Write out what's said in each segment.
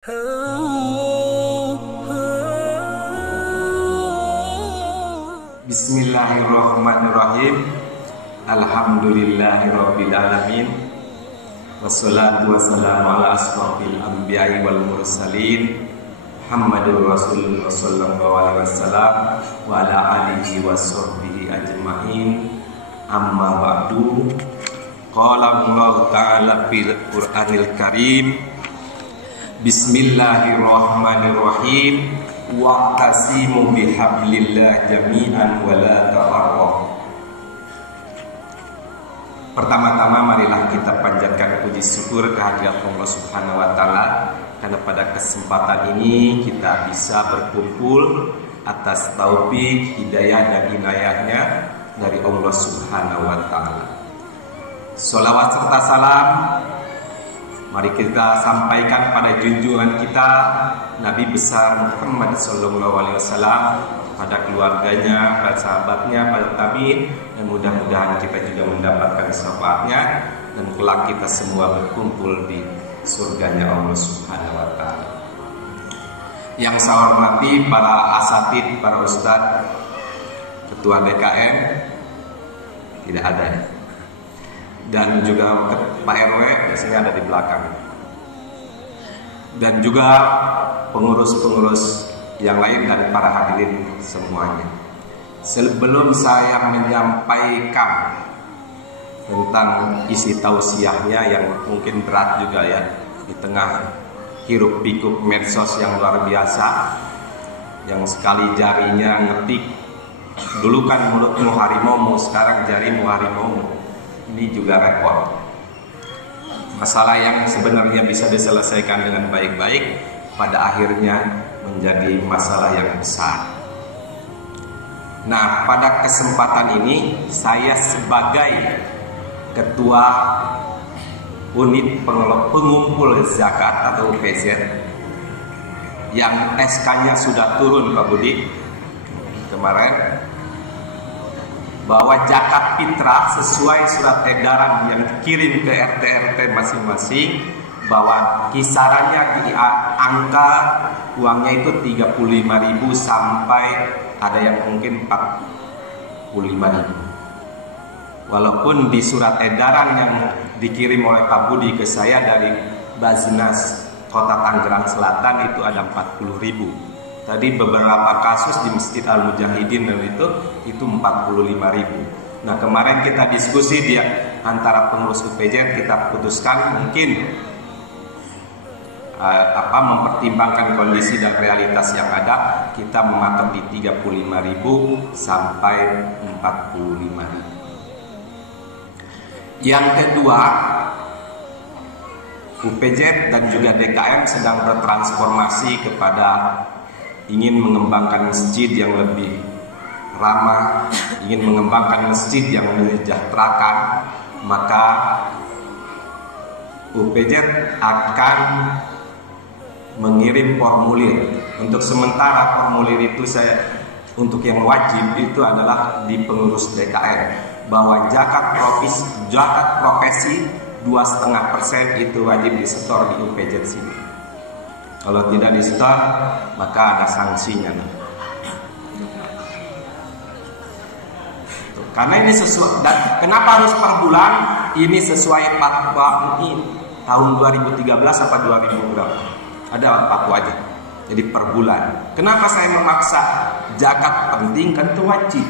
Bismillahirrahmanirrahim. Alhamdulillahirabbil alamin. Wassalatu wassalamu ala asrofil anbiya'i wal mursalin Muhammadur Rasulullah sallallahu alaihi wasallam wa ala alihi washabbihi ajma'in. Amma ba'du. Qala Allah ta'ala fil Qur'anil Karim. Bismillahirrahmanirrahim. Wa'tasimu bihablillah jami'an wa la tafarraqu. Pertama-tama marilah kita panjatkan puji syukur kehadirat Allah Subhanahu wa taala karena pada kesempatan ini kita bisa berkumpul atas taufik, hidayah dan inayahnya dari Allah Subhanahu wa taala. Sholawat serta salam mari kita sampaikan pada junjungan kita Nabi besar Muhammad sallallahu alaihi wasallam, pada keluarganya, pada sahabatnya, pada tabi'in, dan mudah-mudahan kita juga mendapatkan syafaatnya dan kelak kita semua berkumpul di surganya Allah Subhanahu wa taala. Yang saya hormati para asatid, para ustadz, ketua DKM tidak ada ya. Dan juga Pak RW biasanya ada di belakang. Dan juga pengurus-pengurus yang lain dan para hadirin semuanya. Sebelum saya menyampaikan tentang isi tausiahnya yang mungkin berat juga ya, di tengah hiruk pikuk medsos yang luar biasa, yang sekali jarinya ngetik, dulu kan mulutmu harimaumu, sekarang jarimu harimaumu. Ini juga repot. Masalah yang sebenarnya bisa diselesaikan dengan baik-baik pada akhirnya menjadi masalah yang besar. Nah, pada kesempatan ini saya sebagai ketua unit pengumpul zakat atau UPZ yang SK-nya sudah turun Pak Budi kemarin, bahwa zakat fitrah sesuai surat edaran yang dikirim ke RT-RT masing-masing, bahwa kisarannya di angka uangnya itu 35.000 sampai ada yang mungkin 45.000. Walaupun di surat edaran yang dikirim oleh Pak Budi ke saya dari Baznas Kota Tangerang Selatan itu ada 40.000. Tadi beberapa kasus di Masjid Al-Mujahidin dan itu 45.000. Nah, kemarin kita diskusi dia antara pengurus UPZ, kita putuskan mungkin mempertimbangkan kondisi dan realitas yang ada, kita mematok di 35.000 sampai 45.000. Yang kedua, UPZ dan juga DKM sedang bertransformasi kepada ingin mengembangkan masjid yang lebih ramah, ingin mengembangkan masjid yang menyejahterakan, maka UPZ akan mengirim formulir. Untuk sementara formulir itu untuk yang wajib itu adalah di pengurus DKM, bahwa zakat profesi 2,5% itu wajib disetor di UPZ sini. Kalau tidak disetor, maka ada sanksinya. Karena ini sesuai, dan kenapa harus per bulan? Ini sesuai fatwa MUI tahun 2013 apa 2000 berapa? Ada fatwa aja. Jadi per bulan. Kenapa saya memaksa zakat penting? Kan itu wajib.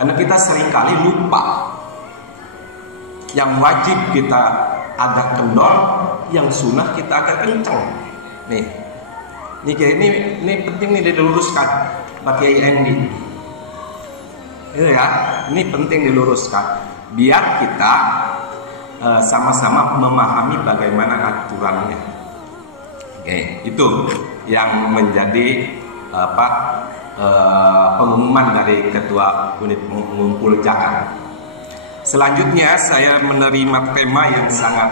Karena kita seringkali lupa. Yang wajib kita agak kendor, yang sunnah kita agak kenceng. Nih, ini penting nih diluruskan pakai Andy. Ya, ini penting diluruskan biar kita sama-sama memahami bagaimana aturannya. Oke, itu yang menjadi pengumuman dari ketua unit pengumpul zakat. Selanjutnya saya menerima tema yang sangat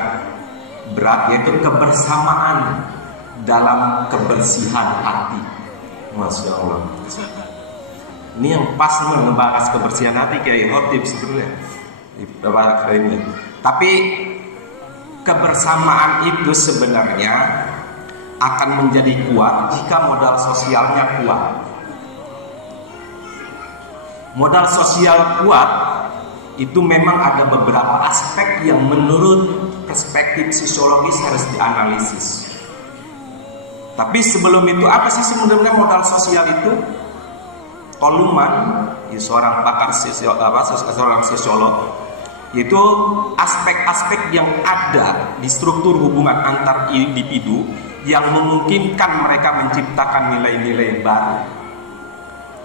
berat, yaitu kebersamaan dalam kebersihan hati. Masya Allah. Ini yang pas membahas kebersihan hati Kiai Khotib sebenarnya di beberapa ini. Tapi kebersamaan itu sebenarnya akan menjadi kuat jika modal sosialnya kuat. Modal sosial kuat itu memang ada beberapa aspek yang menurut perspektif sosiologis harus dianalisis. Tapi sebelum itu, apa sih sebenarnya modal sosial itu? Toluman, seorang pakar seorang sosiolog, yaitu aspek-aspek yang ada di struktur hubungan antar individu yang memungkinkan mereka menciptakan nilai-nilai baru.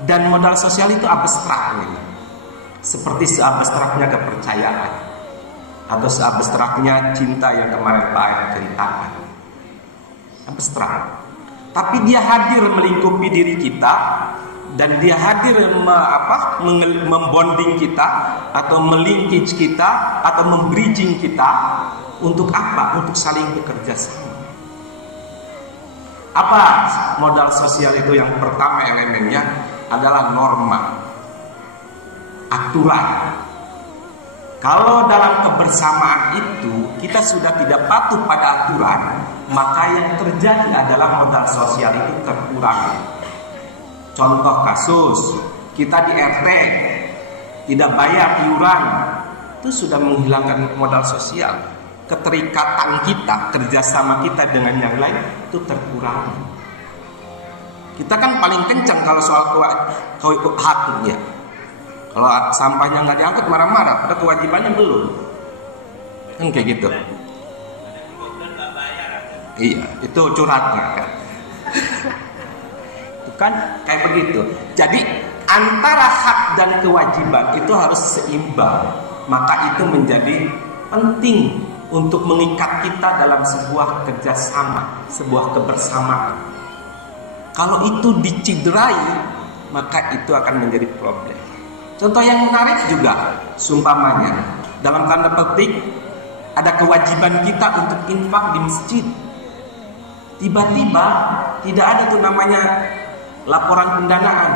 Dan modal sosial itu abstrak, seperti seabstraknya kepercayaan atau seabstraknya cinta yang kemarin Pak Air ceritakan. Abstrak, tapi dia hadir melingkupi diri kita, dan dia hadir membonding kita atau melinkage kita atau membridging kita. Untuk apa? Untuk saling bekerja sama. Apa modal sosial itu? Yang pertama elemennya adalah norma, aturan. Kalau dalam kebersamaan itu kita sudah tidak patuh pada aturan, maka yang terjadi adalah modal sosial itu terkurang. Contoh kasus, kita di RT tidak bayar iuran, itu sudah menghilangkan modal sosial. Keterikatan kita, kerjasama kita dengan yang lain itu terkurang. Kita kan paling kencang kalau soal hak ya. Kalau sampahnya nggak diangkut marah-marah, pada kewajibannya belum. Kan kayak gitu. Iya, itu curhatnya kan. Kan kayak begitu. Jadi antara hak dan kewajiban itu harus seimbang. Maka itu menjadi penting untuk mengikat kita dalam sebuah kerjasama, sebuah kebersamaan. Kalau itu dicederai, maka itu akan menjadi problem. Contoh yang menarik juga, sumpamanya dalam tanda petik ada kewajiban kita untuk infak di masjid. Tiba-tiba tidak ada tuh namanya laporan pendanaan,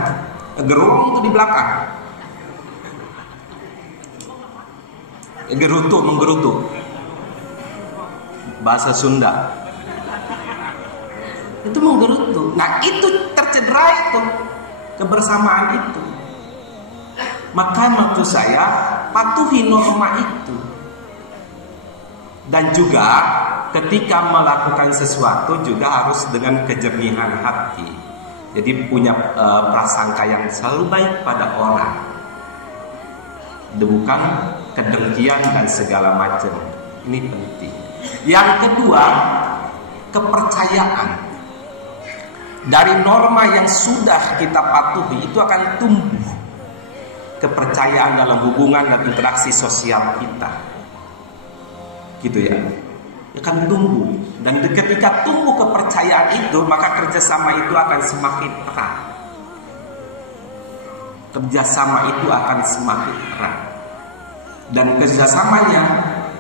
gerung itu di belakang, menggerutu, bahasa Sunda, itu menggerutu. Nah itu tercederai itu kebersamaan itu. Maka maksud saya patuhi norma itu. Dan juga ketika melakukan sesuatu juga harus dengan kejernihan hati. Jadi punya prasangka yang selalu baik pada orang, bukan kedengkian dan segala macam. Ini penting. Yang kedua, kepercayaan. Dari norma yang sudah kita patuhi itu akan tumbuh kepercayaan dalam hubungan dan interaksi sosial kita. Gitu ya. Akan tumbuh, dan ketika tumbuh kepercayaan itu, maka kerjasama itu akan semakin erat. Kerjasama itu akan semakin erat, dan kerjasamanya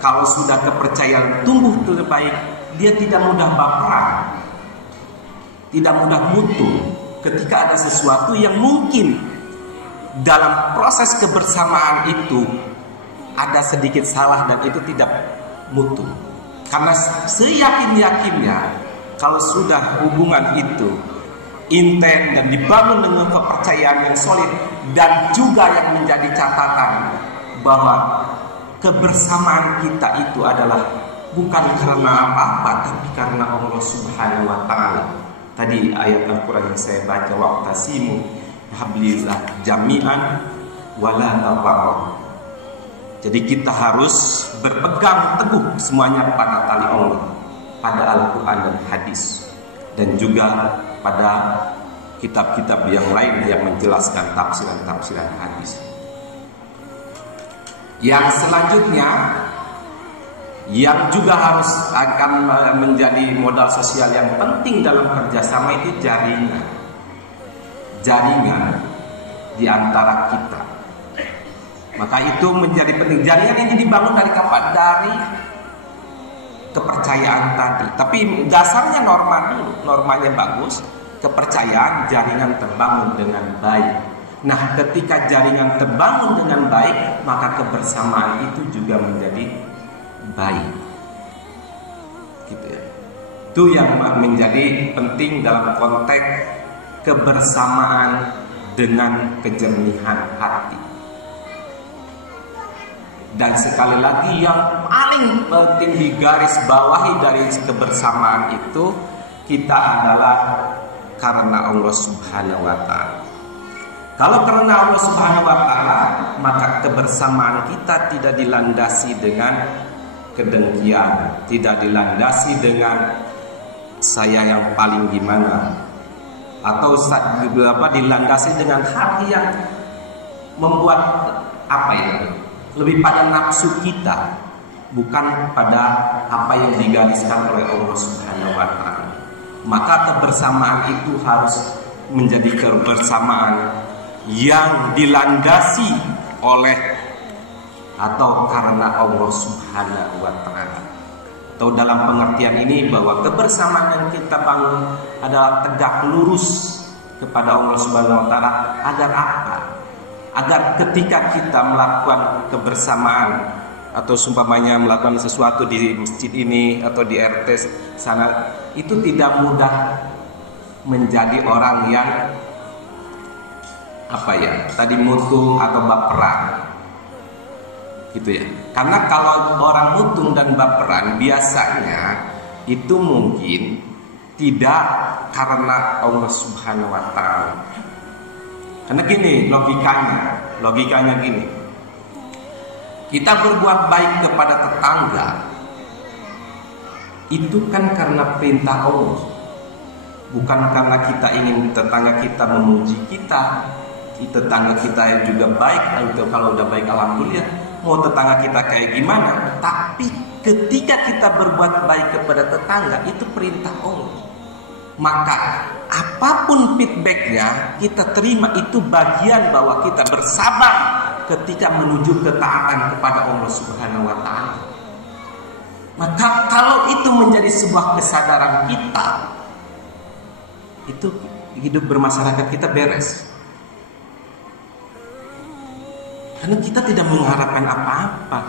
kalau sudah kepercayaan tumbuh terbaik, dia tidak mudah baperan, tidak mudah mutu. Ketika ada sesuatu yang mungkin dalam proses kebersamaan itu ada sedikit salah dan itu tidak mutu. Karena seyakin-yakinnya kalau sudah hubungan itu intens dan dibangun dengan kepercayaan yang solid, dan juga yang menjadi catatan bahwa kebersamaan kita itu adalah bukan karena apa-apa, tapi karena Allah Subhanahu wa Ta'ala. Tadi ayat Al-Quran yang saya baca, waqtasimu hablillah jami'an wala tafarraqu. Jadi kita harus berpegang teguh semuanya pada tali Allah, pada Al-Quran dan hadis, dan juga pada kitab-kitab yang lain yang menjelaskan tafsiran-tafsiran hadis. Yang selanjutnya, yang juga harus akan menjadi modal sosial yang penting dalam kerjasama itu jaringan. Jaringan di antara kita. Maka itu menjadi penting. Jaringan ini dibangun dari kapan? Dari kepercayaan tadi. Tapi dasarnya norma dulu. Normanya bagus. Kepercayaan, jaringan terbangun dengan baik. Nah, ketika jaringan terbangun dengan baik, maka kebersamaan itu juga menjadi baik. Gitu ya. Itu yang menjadi penting dalam konteks kebersamaan dengan kejernihan hati. Dan sekali lagi yang paling penting digarisbawahi dari kebersamaan itu, kita adalah karena Allah Subhanahu wa Ta'ala. Kalau karena Allah Subhanahu wa Ta'ala, maka kebersamaan kita tidak dilandasi dengan kedengkian, tidak dilandasi dengan saya yang paling gimana, atau dilandasi dengan hati yang membuat lebih pada nafsu kita, bukan pada apa yang digariskan oleh Allah Subhanahu wa Ta'ala. Maka kebersamaan itu harus menjadi kebersamaan yang dilandasi oleh atau karena Allah Subhanahu wa Ta'ala. Atau dalam pengertian ini bahwa kebersamaan yang kita bangun adalah tegak lurus kepada Allah Subhanahu wa Ta'ala. Agar apa? Agar ketika kita melakukan kebersamaan atau seumpamanya melakukan sesuatu di masjid ini atau di RT sana, itu tidak mudah menjadi orang yang tadi mutung atau baperan gitu ya. Karena kalau orang mutung dan baperan biasanya itu mungkin tidak karena Allah Subhanahu wa Ta'ala. Karena gini logikanya gini. Kita berbuat baik kepada tetangga itu kan karena perintah Allah, bukan karena kita ingin tetangga kita memuji kita. Tetangga kita yang juga baik, kalau udah baik alhamdulillah. Mau tetangga kita kayak gimana, tapi ketika kita berbuat baik kepada tetangga itu perintah Allah. Maka apapun feedbacknya kita terima, itu bagian bahwa kita bersabar ketika menuju ketaatan kepada Allah Subhanahu wa Ta'ala. Maka kalau itu menjadi sebuah kesadaran kita, itu hidup bermasyarakat kita beres. Karena kita tidak mengharapkan apa-apa,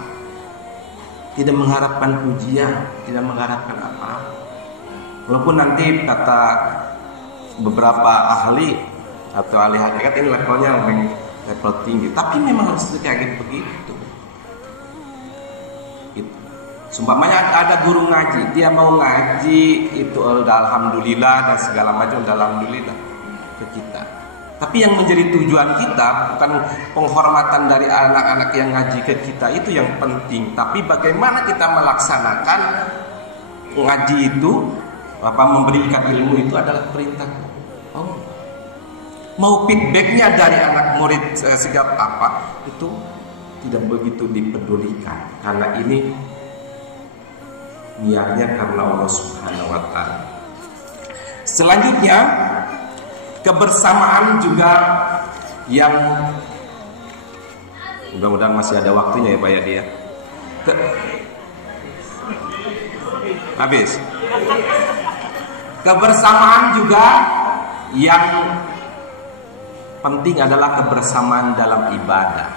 tidak mengharapkan pujian, tidak mengharapkan apa-apa. Walaupun nanti kata beberapa ahli atau ahli hakikat ini levelnya level tinggi, tapi memang harus kayak begitu. Sumpamanya ada guru ngaji, dia mau ngaji itu alhamdulillah dan segala macam alhamdulillah ke kita. Tapi yang menjadi tujuan kita bukan penghormatan dari anak-anak yang ngaji ke kita, itu yang penting. Tapi bagaimana kita melaksanakan ngaji itu, memberikan ilmu itu adalah perintah. Mau feedbacknya dari anak murid segala apa, itu tidak begitu dipedulikan. Karena ini niatnya karena Allah Subhanahu wa Ta'ala. Selanjutnya, kebersamaan juga yang mudah-mudahan masih ada waktunya ya Pak Yadi ya. Habis. Kebersamaan juga yang penting adalah kebersamaan dalam ibadah.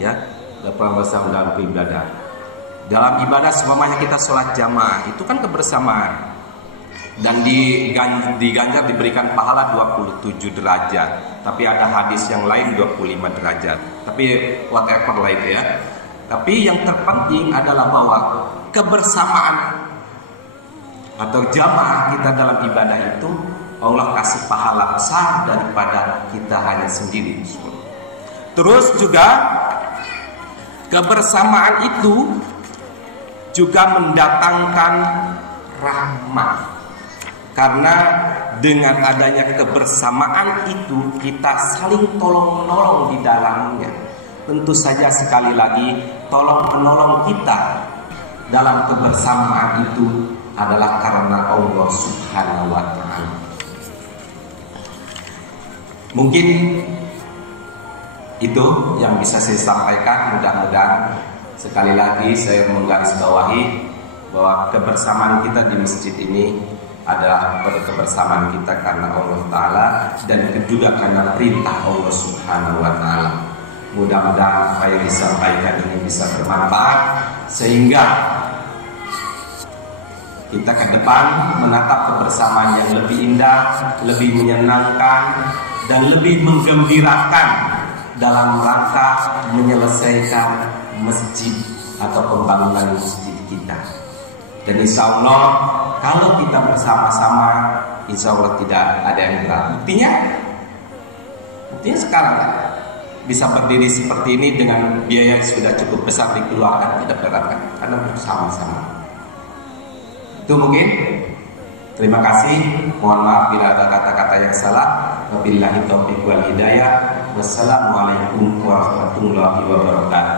Ya, kebersamaan dalam ibadah. Dalam ibadah semuanya kita sholat jamaah, itu kan kebersamaan. Dan diganjar diberikan pahala 27 derajat. Tapi ada hadis yang lain 25 derajat. Tapi whatever lah itu ya. Tapi yang terpenting adalah bahwa kebersamaan atau jamaah kita dalam ibadah itu Allah kasih pahala besar daripada kita hanya sendiri. Terus juga kebersamaan itu juga mendatangkan rahmat. Karena dengan adanya kebersamaan itu kita saling tolong-menolong di dalamnya. Tentu saja sekali lagi tolong-menolong kita dalam kebersamaan itu adalah karena Allah Subhanahu wa Ta'ala. Mungkin itu yang bisa saya sampaikan. Mudah-mudahan sekali lagi saya menggarisbawahi bahwa kebersamaan kita di masjid ini adalah kebersamaan kita karena Allah Ta'ala dan juga karena perintah Allah Subhanahu wa Ta'ala. Mudah-mudahan apa yang disampaikan ini bisa bermanfaat sehingga kita ke depan menatap kebersamaan yang lebih indah, lebih menyenangkan, dan lebih menggembirakan dalam rangka menyelesaikan masjid atau pembangunan masjid kita. Dan insya Allah kalau kita bersama-sama, insya Allah tidak ada yang berat. Buktinya sekarang bisa berdiri seperti ini dengan biaya yang sudah cukup besar dikeluarkan, tidak berat kan? Karena bersama-sama. Itu mungkin. Terima kasih. Mohon maaf bila ada kata-kata yang salah. Wabillahi taufiq wal hidayah. Wassalamualaikum warahmatullahi wabarakatuh.